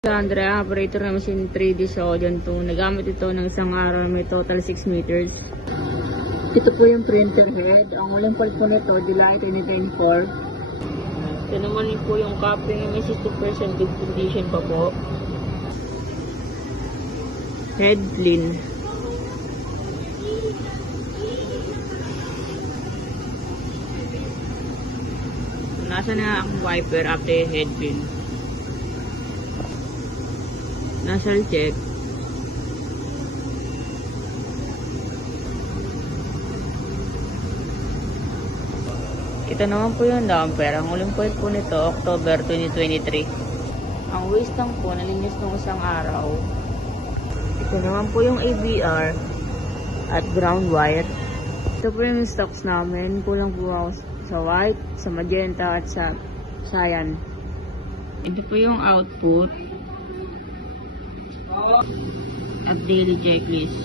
Andrea, operator ng machine 3D Sodium 2. Nagamit ito ng isang araw, may total 6 meters. Ito po yung printer head. Ang ulang palit po nito, July 2024. Ito naman po yung copy, may 60% good condition pa po. Head clean. Nasa na ang wiper after head clean. Nasal check. Ito naman po yung damper. Ang uling point po nito, October 2023. Ang waste tank po, nalinis ng isang araw. Ito naman po yung ABR at ground wire. Ito po yung stocks namin. Kulang po ako sa white, sa magenta at sa cyan. Ito po yung output at daily checklist.